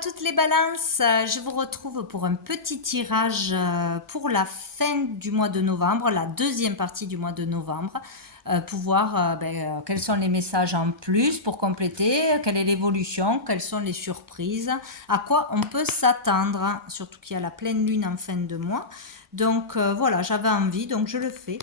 toutes les balances, je vous retrouve pour un petit tirage pour la fin du mois de novembre, la deuxième partie du mois de novembre, pour voir quels sont les messages en plus pour compléter, quelle est l'évolution, quelles sont les surprises, à quoi on peut s'attendre, surtout qu'il y a la pleine lune en fin de mois. Donc voilà, j'avais envie, donc je le fais.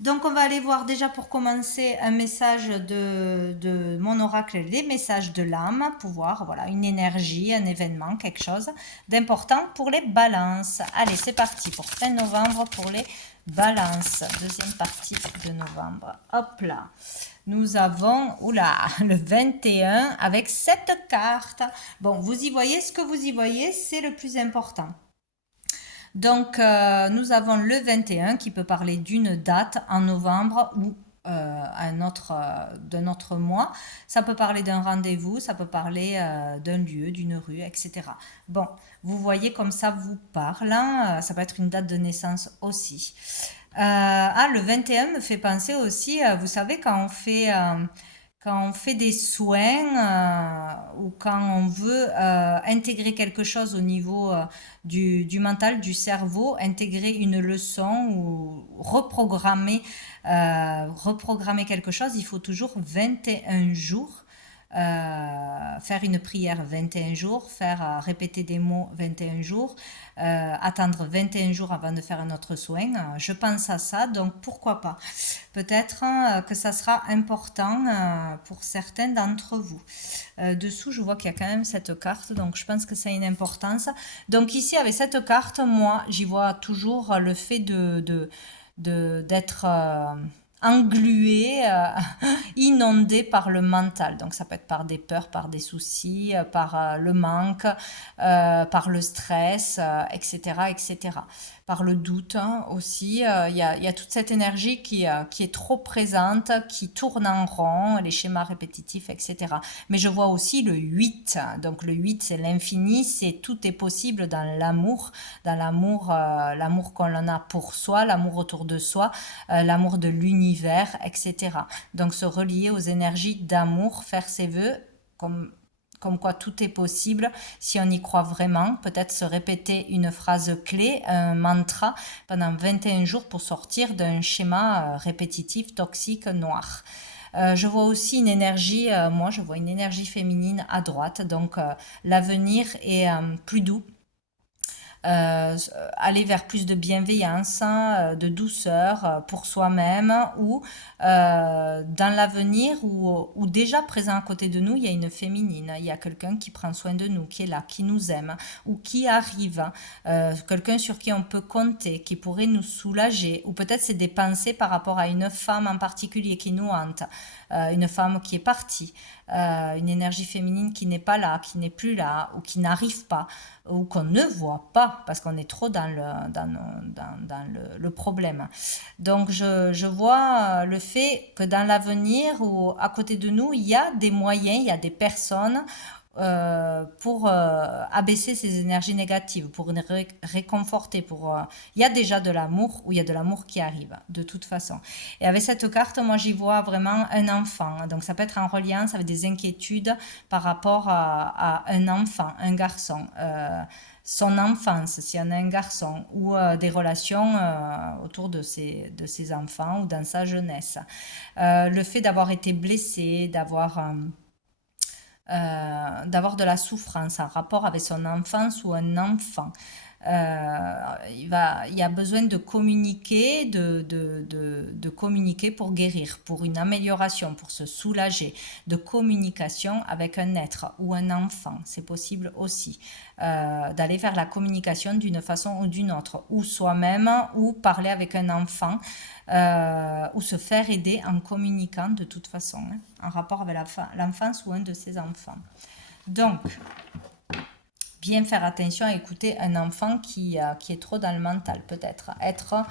Donc on va aller voir déjà pour commencer un message de mon oracle, les messages de l'âme, pour voir voilà, une énergie, un événement, quelque chose d'important pour les balances. Allez, c'est parti pour fin novembre pour les balances, deuxième partie de novembre. Hop là, nous avons oula, le 21 avec 7 cartes. Bon, vous y voyez ce que vous y voyez, c'est le plus important. Donc, nous avons le 21 qui peut parler d'une date en novembre ou d'un autre mois. Ça peut parler d'un rendez-vous, ça peut parler d'un lieu, d'une rue, etc. Bon, vous voyez comme ça vous parle, hein, ça peut être une date de naissance aussi. Le 21 me fait penser aussi, vous savez, quand on fait des soins ou quand on veut intégrer quelque chose au niveau du mental, du cerveau, intégrer une leçon ou reprogrammer quelque chose, il faut toujours 21 jours. Faire une prière 21 jours, faire répéter des mots 21 jours, attendre 21 jours avant de faire un autre soin. Je pense à ça, donc pourquoi pas. Peut-être que ça sera important pour certains d'entre vous. Dessous, je vois qu'il y a quand même cette carte, donc je pense que ça a une importance. Donc ici, avec cette carte, moi, j'y vois toujours le fait d'être englué, inondé par le mental. Donc ça peut être par des peurs, par des soucis, par le manque, par le stress, etc., etc. Par le doute hein, aussi. Il y a toute cette énergie qui est trop présente, qui tourne en rond, les schémas répétitifs, etc. Mais je vois aussi le 8. Donc le 8, c'est l'infini, c'est tout est possible dans l'amour, l'amour qu'on en a pour soi, l'amour autour de soi, l'amour de l'univers, etc. Donc se relier aux énergies d'amour, faire ses vœux, comme quoi tout est possible si on y croit vraiment. Peut-être se répéter une phrase clé, un mantra pendant 21 jours pour sortir d'un schéma répétitif, toxique, noir. Je vois aussi une énergie, moi je vois une énergie féminine à droite, donc l'avenir est plus doux, aller vers plus de bienveillance, de douceur pour soi-même ou dans l'avenir ou déjà présent à côté de nous, il y a une féminine, il y a quelqu'un qui prend soin de nous, qui est là, qui nous aime ou qui arrive, quelqu'un sur qui on peut compter, qui pourrait nous soulager ou peut-être c'est des pensées par rapport à une femme en particulier qui nous hante, une femme qui est partie, une énergie féminine qui n'est pas là, qui n'est plus là ou qui n'arrive pas ou qu'on ne voit pas parce qu'on est trop dans le problème. Donc je vois le fait que dans l'avenir ou à côté de nous, il y a des moyens, il y a des personnes pour abaisser ces énergies négatives, pour les réconforter, il y a déjà de l'amour ou il y a de l'amour qui arrive de toute façon. Et avec cette carte, moi j'y vois vraiment un enfant. Donc ça peut être en reliance avec des inquiétudes par rapport à un enfant, un garçon. Son enfance, s'il y en a un garçon, ou des relations autour de ses enfants ou dans sa jeunesse. Le fait d'avoir été blessé, d'avoir de la souffrance en rapport avec son enfance ou un enfant. Il y a besoin de communiquer, de communiquer pour guérir, pour une amélioration, pour se soulager, de communication avec un être ou un enfant. C'est possible aussi d'aller vers la communication d'une façon ou d'une autre, ou soi-même, ou parler avec un enfant, ou se faire aider en communiquant de toute façon, hein, en rapport avec l'enfance ou un de ses enfants. Donc, bien faire attention à écouter un enfant qui est trop dans le mental, peut-être. Être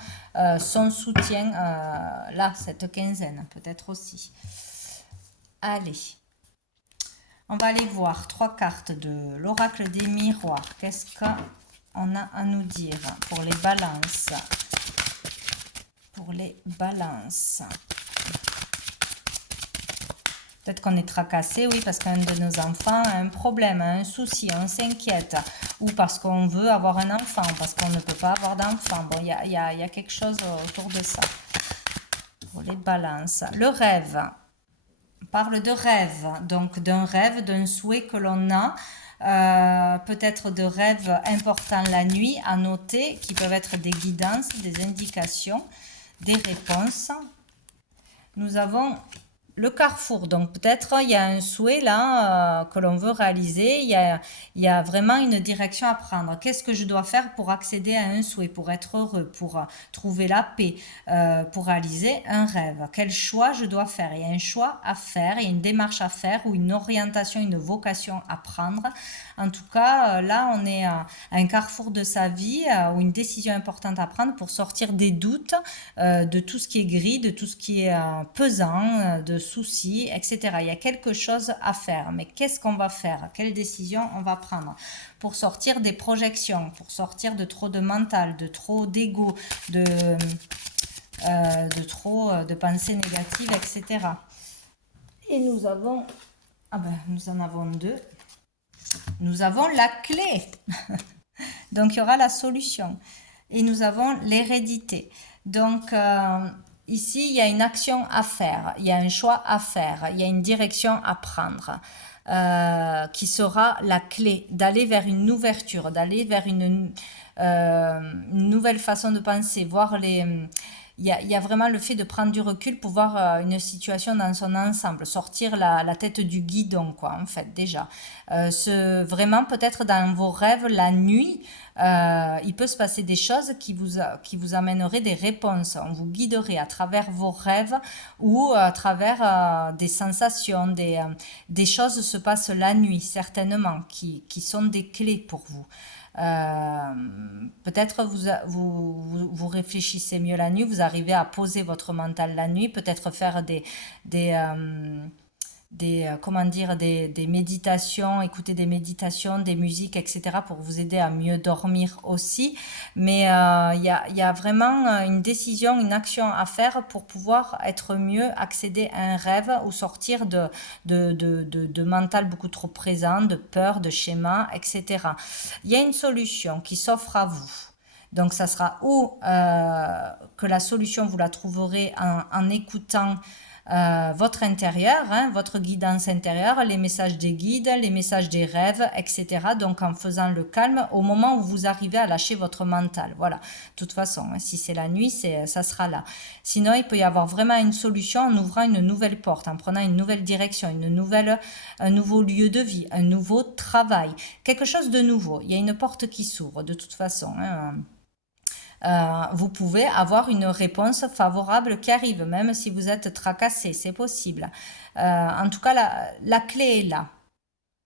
son soutien, là, cette quinzaine, peut-être aussi. Allez, on va aller voir 3 cartes de l'oracle des miroirs. Qu'est-ce qu'on a à nous dire pour les balances? Pour les balances. Peut-être qu'on est tracassé, oui, parce qu'un de nos enfants a un problème, a un souci, on s'inquiète, ou parce qu'on veut avoir un enfant, parce qu'on ne peut pas avoir d'enfant. Bon, il y a quelque chose autour de ça. Pour les balances. Le rêve. On parle de rêve, donc d'un rêve, d'un souhait que l'on a. Peut-être de rêves importants la nuit à noter, qui peuvent être des guidances, des indications, des réponses. Nous avons le carrefour, donc peut-être il y a un souhait là que l'on veut réaliser, il y a vraiment une direction à prendre. Qu'est-ce que je dois faire pour accéder à un souhait, pour être heureux, pour trouver la paix, pour réaliser un rêve? Quel choix je dois faire? Il y a un choix à faire, il y a une démarche à faire ou une orientation, une vocation à prendre. En tout cas, là, on est à un carrefour de sa vie ou une décision importante à prendre pour sortir des doutes, de tout ce qui est gris, de tout ce qui est pesant, de soucis, etc. Il y a quelque chose à faire, mais qu'est-ce qu'on va faire? Quelle décision on va prendre pour sortir des projections, pour sortir de trop de mental, de trop d'ego, de trop de pensées négatives, etc. Et nous avons, nous en avons deux. Nous avons la clé. Donc, il y aura la solution. Et nous avons l'hérédité. Donc, ici, il y a une action à faire, il y a un choix à faire, il y a une direction à prendre, qui sera la clé d'aller vers une ouverture, d'aller vers une nouvelle façon de penser, voir les... Il y a vraiment le fait de prendre du recul pour voir une situation dans son ensemble, sortir la tête du guidon, quoi, en fait, déjà. Vraiment, peut-être dans vos rêves, la nuit, il peut se passer des choses qui vous amèneraient des réponses. On vous guiderait à travers vos rêves ou à travers des sensations, des choses se passent la nuit, certainement, qui sont des clés pour vous. Peut-être vous réfléchissez mieux la nuit, vous arrivez à poser votre mental la nuit, peut-être faire comment dire, des méditations, écouter des méditations, des musiques, etc. pour vous aider à mieux dormir aussi. Mais il y a vraiment une décision, une action à faire pour pouvoir être mieux, accéder à un rêve ou sortir de mental beaucoup trop présent, de peur, de schéma, etc. Il y a une solution qui s'offre à vous. Donc, ça sera ou que la solution, vous la trouverez en écoutant votre intérieur, hein, votre guidance intérieure, les messages des guides, les messages des rêves, etc. Donc en faisant le calme au moment où vous arrivez à lâcher votre mental. Voilà. De toute façon, hein, si c'est la nuit, ça sera là. Sinon, il peut y avoir vraiment une solution en ouvrant une nouvelle porte, en prenant une nouvelle direction, un nouveau lieu de vie, un nouveau travail, quelque chose de nouveau. Il y a une porte qui s'ouvre de toute façon. Hein. Vous pouvez avoir une réponse favorable qui arrive, même si vous êtes tracassé, c'est possible. En tout cas, la clé est là.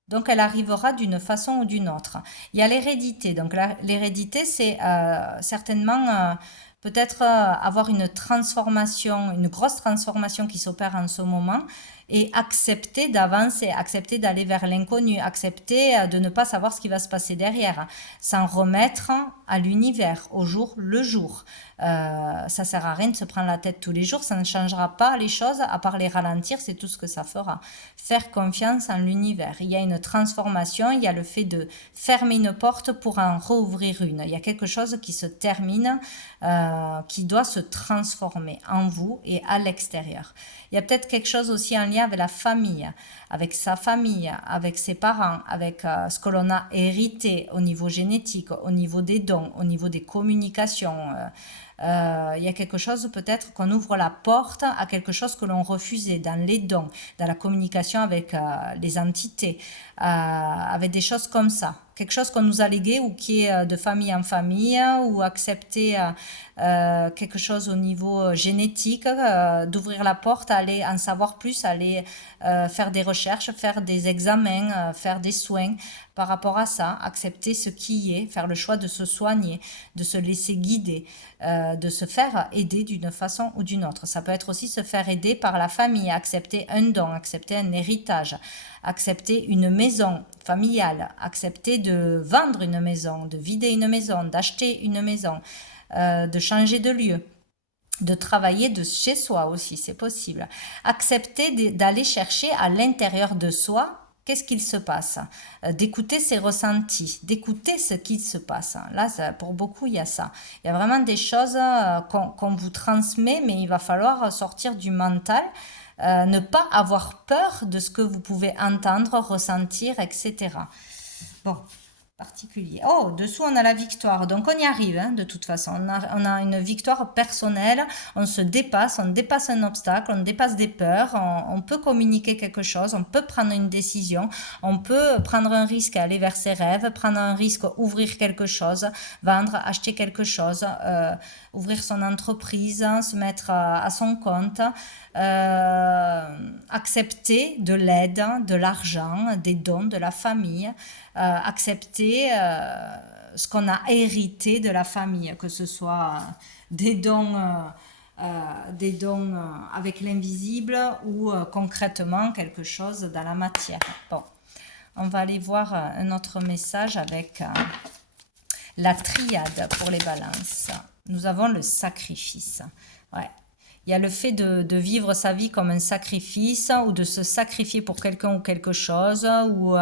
Donc, elle arrivera d'une façon ou d'une autre. Il y a l'hérédité. Donc, l'hérédité, c'est certainement peut-être avoir une transformation, une grosse transformation qui s'opère en ce moment et accepter d'avancer, accepter d'aller vers l'inconnu, accepter de ne pas savoir ce qui va se passer derrière, s'en remettre à l'univers, au jour le jour. Ça sert à rien de se prendre la tête tous les jours, ça ne changera pas les choses, à part les ralentir, c'est tout ce que ça fera. Faire confiance en l'univers. Il y a une transformation, il y a le fait de fermer une porte pour en rouvrir une. Il y a quelque chose qui se termine, qui doit se transformer en vous et à l'extérieur. Il y a peut-être quelque chose aussi en lien avec la famille, avec sa famille, avec ses parents, avec ce que l'on a hérité au niveau génétique, au niveau des dons, au niveau des communications. Il y a quelque chose peut-être qu'on ouvre la porte à quelque chose que l'on refusait dans les dons, dans la communication avec les entités, avec des choses comme ça. Quelque chose qu'on nous a légué ou qui est de famille en famille ou accepter quelque chose au niveau génétique, d'ouvrir la porte, aller en savoir plus, aller faire des recherches, faire des examens, faire des soins par rapport à ça, accepter ce qui est, faire le choix de se soigner, de se laisser guider, de se faire aider d'une façon ou d'une autre. Ça peut être aussi se faire aider par la famille, accepter un don, accepter un héritage, accepter une maison familiale, accepter de vendre une maison, de vider une maison, d'acheter une maison, de changer de lieu. de travailler de chez soi aussi, c'est possible. Accepter d'aller chercher à l'intérieur de soi qu'est-ce qu'il se passe, d'écouter ses ressentis, d'écouter ce qui se passe. Là, pour beaucoup, il y a ça. Il y a vraiment des choses qu'on vous transmet, mais il va falloir sortir du mental, ne pas avoir peur de ce que vous pouvez entendre, ressentir, etc. Bon, particulier. Oh, dessous, on a la victoire. Donc, on y arrive, hein, de toute façon. On a une victoire personnelle. On se dépasse, on dépasse un obstacle, on dépasse des peurs. On peut communiquer quelque chose, on peut prendre une décision, on peut prendre un risque, aller vers ses rêves, prendre un risque, ouvrir quelque chose, vendre, acheter quelque chose, ouvrir son entreprise, se mettre à son compte, accepter de l'aide, de l'argent, des dons de la famille, accepter ce qu'on a hérité de la famille, que ce soit des dons, avec l'invisible ou concrètement quelque chose dans la matière. Bon, on va aller voir un autre message avec la triade pour les balances. Nous avons le sacrifice. Ouais. Il y a le fait de vivre sa vie comme un sacrifice ou de se sacrifier pour quelqu'un ou quelque chose ou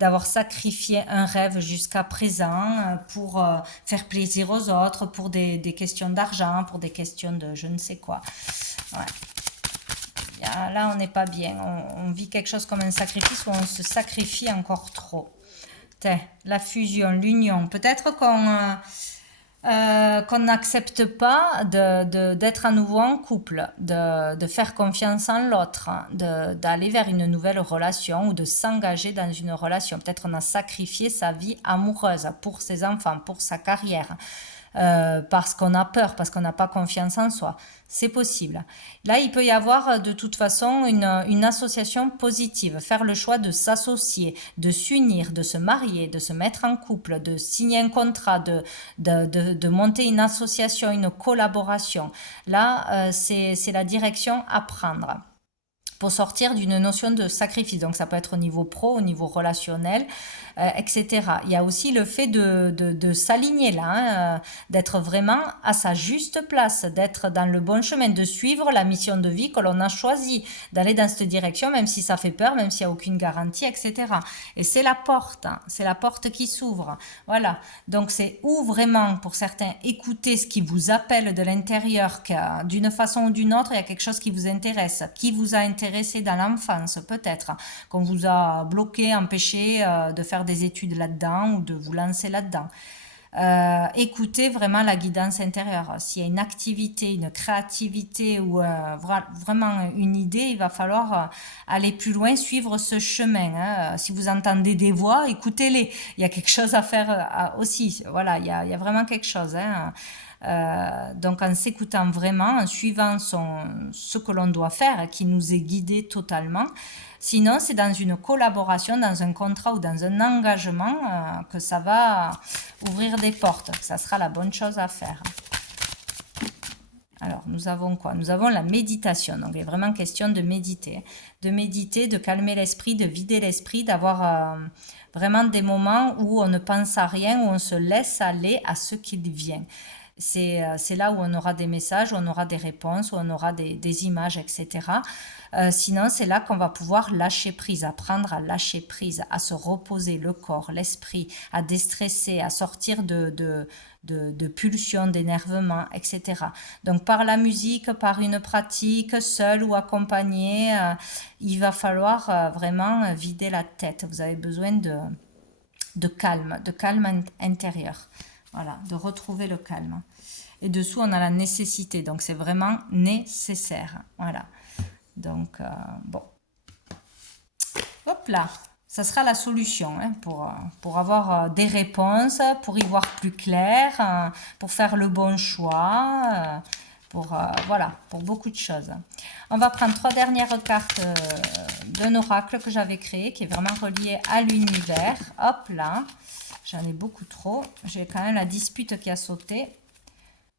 d'avoir sacrifié un rêve jusqu'à présent pour faire plaisir aux autres, pour des questions d'argent, pour des questions de je ne sais quoi. Ouais. Là, on n'est pas bien. On vit quelque chose comme un sacrifice où on se sacrifie encore trop. La fusion, l'union. Peut-être qu'on n'accepte pas d'être à nouveau en couple, de faire confiance en l'autre, d'aller vers une nouvelle relation ou de s'engager dans une relation. Peut-être on a sacrifié sa vie amoureuse pour ses enfants, pour sa carrière. Parce qu'on a peur, parce qu'on n'a pas confiance en soi. C'est possible. Là, il peut y avoir de toute façon une association positive, faire le choix de s'associer, de s'unir, de se marier, de se mettre en couple, de signer un contrat, de monter une association, une collaboration. Là, c'est la direction à prendre pour sortir d'une notion de sacrifice. Donc ça peut être au niveau pro, au niveau relationnel, etc. Il y a aussi le fait de s'aligner là, hein, d'être vraiment à sa juste place, d'être dans le bon chemin, de suivre la mission de vie que l'on a choisie, d'aller dans cette direction, même si ça fait peur, même s'il n'y a aucune garantie, etc. Et c'est la porte, hein, c'est la porte qui s'ouvre. Voilà. Donc c'est où vraiment, pour certains, écouter ce qui vous appelle de l'intérieur, d'une façon ou d'une autre, il y a quelque chose qui vous intéresse, qui vous a intéressé dans l'enfance, peut-être, qu'on vous a bloqué, empêché de faire des études là-dedans ou de vous lancer là-dedans. Écoutez vraiment la guidance intérieure. S'il y a une activité, une créativité ou vraiment une idée, il va falloir aller plus loin, suivre ce chemin. Hein. Si vous entendez des voix, écoutez-les. Il y a quelque chose à faire aussi. Voilà, il y a vraiment quelque chose. Hein. Donc en s'écoutant vraiment, en suivant ce que l'on doit faire, qui nous est guidé totalement. Sinon, c'est dans une collaboration, dans un contrat ou dans un engagement que ça va ouvrir des portes, que ça sera la bonne chose à faire. Alors, nous avons quoi? Nous avons la méditation. Donc, il est vraiment question de méditer. De méditer, de calmer l'esprit, de vider l'esprit, d'avoir vraiment des moments où on ne pense à rien, où on se laisse aller à ce qui vient. C'est là où on aura des messages, où on aura des réponses, où on aura des images, etc. Sinon, c'est là qu'on va pouvoir lâcher prise, apprendre à lâcher prise, à se reposer le corps, l'esprit, à déstresser, à sortir de pulsions, d'énervement, etc. Donc, par la musique, par une pratique, seule ou accompagnée, il va falloir vraiment vider la tête. Vous avez besoin de calme intérieur. Voilà, de retrouver le calme. Et dessous, on a la nécessité. Donc, c'est vraiment nécessaire. Voilà. Donc, bon. Hop là. Ça sera la solution hein, pour avoir des réponses, pour y voir plus clair, pour faire le bon choix, voilà, pour beaucoup de choses. On va prendre 3 dernières cartes d'un oracle que j'avais créé, qui est vraiment relié à l'univers. Hop là. J'en ai beaucoup trop. J'ai quand même la dispute qui a sauté.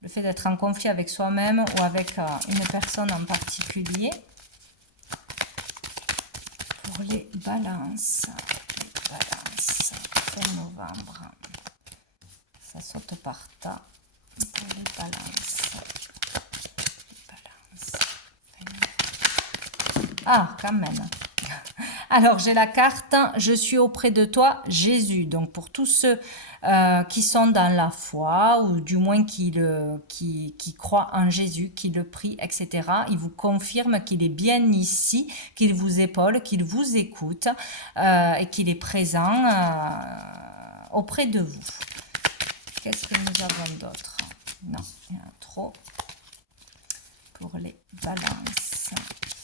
Le fait d'être en conflit avec soi-même ou avec une personne en particulier. Pour les balances. Fin novembre. Ça saute par tas. Pour les balances. Ah, quand même. Alors, j'ai la carte « Je suis auprès de toi, Jésus ». Donc, pour tous ceux qui sont dans la foi, ou du moins qui croient en Jésus, qui le prient, etc., il vous confirme qu'il est bien ici, qu'il vous épaule, qu'il vous écoute et qu'il est présent auprès de vous. Qu'est-ce que nous avons d'autre? Non, il y en a trop. Pour les balances,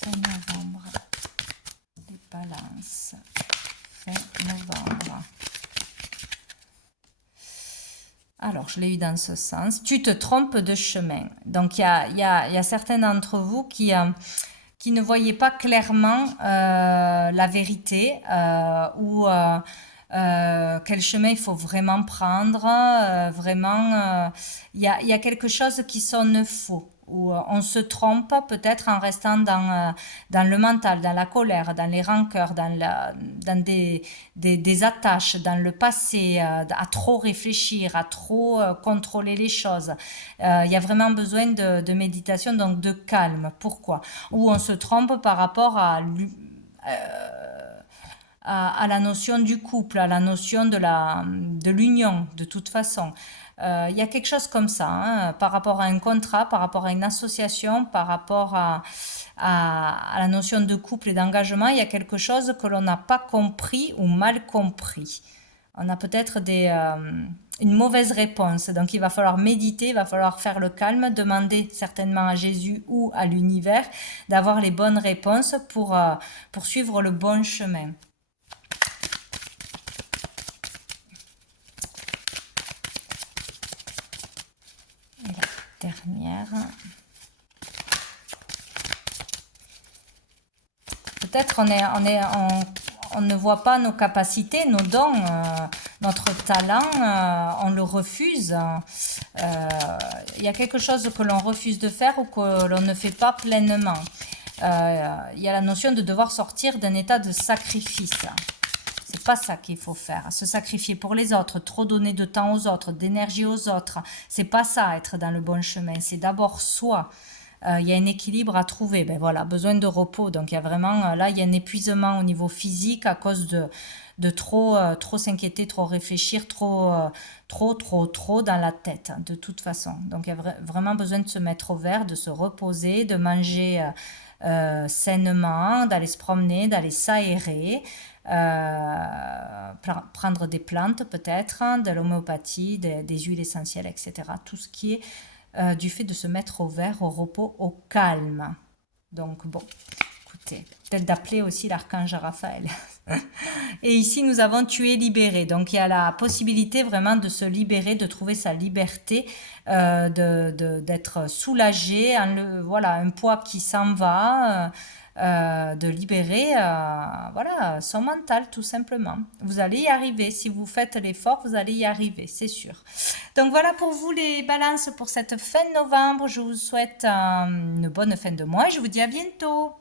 fin novembre. Les balances, fin novembre. Alors, je l'ai eu dans ce sens. Tu te trompes de chemin. Donc, il y a certains d'entre vous qui ne voyaient pas clairement la vérité ou quel chemin il faut vraiment prendre. Il y a quelque chose qui sonne faux. Où on se trompe peut-être en restant dans le mental, dans la colère, dans les rancœurs, dans des attaches, dans le passé, à trop réfléchir, à trop contrôler les choses. Il y a vraiment besoin de méditation, donc de calme. Pourquoi? Ou on se trompe par rapport à la notion du couple, à la notion de l'union, de toute façon. Il y a quelque chose comme ça, hein, par rapport à un contrat, par rapport à une association, par rapport à la notion de couple et d'engagement, il y a quelque chose que l'on n'a pas compris ou mal compris. On a peut-être une mauvaise réponse, donc il va falloir méditer, il va falloir faire le calme, demander certainement à Jésus ou à l'univers d'avoir les bonnes réponses pour suivre le bon chemin. Dernière. Peut-être on ne voit pas nos capacités, nos dons, notre talent, on le refuse. Il y a quelque chose que l'on refuse de faire ou que l'on ne fait pas pleinement. Il y a la notion de devoir sortir d'un état de sacrifice. C'est pas ça qu'il faut faire, se sacrifier pour les autres, trop donner de temps aux autres, d'énergie aux autres. C'est pas ça, être dans le bon chemin. C'est d'abord soi. Il y a un équilibre à trouver. Ben voilà, besoin de repos. Donc il y a vraiment, là, il y a un épuisement au niveau physique à cause de trop s'inquiéter, trop réfléchir, trop dans la tête, de toute façon. Donc il y a vraiment besoin de se mettre au vert, de se reposer, de manger sainement, d'aller se promener, d'aller s'aérer, prendre des plantes peut-être, de l'homéopathie, des huiles essentielles, etc. Tout ce qui est du fait de se mettre au vert, au repos, au calme. Donc bon, écoutez, peut-être d'appeler aussi l'archange Raphaël. Et ici, nous avons tué, libéré. Donc, il y a la possibilité vraiment de se libérer, de trouver sa liberté, d'être soulagé, voilà, un poids qui s'en va, de libérer voilà, son mental, tout simplement. Vous allez y arriver. Si vous faites l'effort, vous allez y arriver, c'est sûr. Donc, voilà pour vous les balances pour cette fin de novembre. Je vous souhaite une bonne fin de mois et je vous dis à bientôt.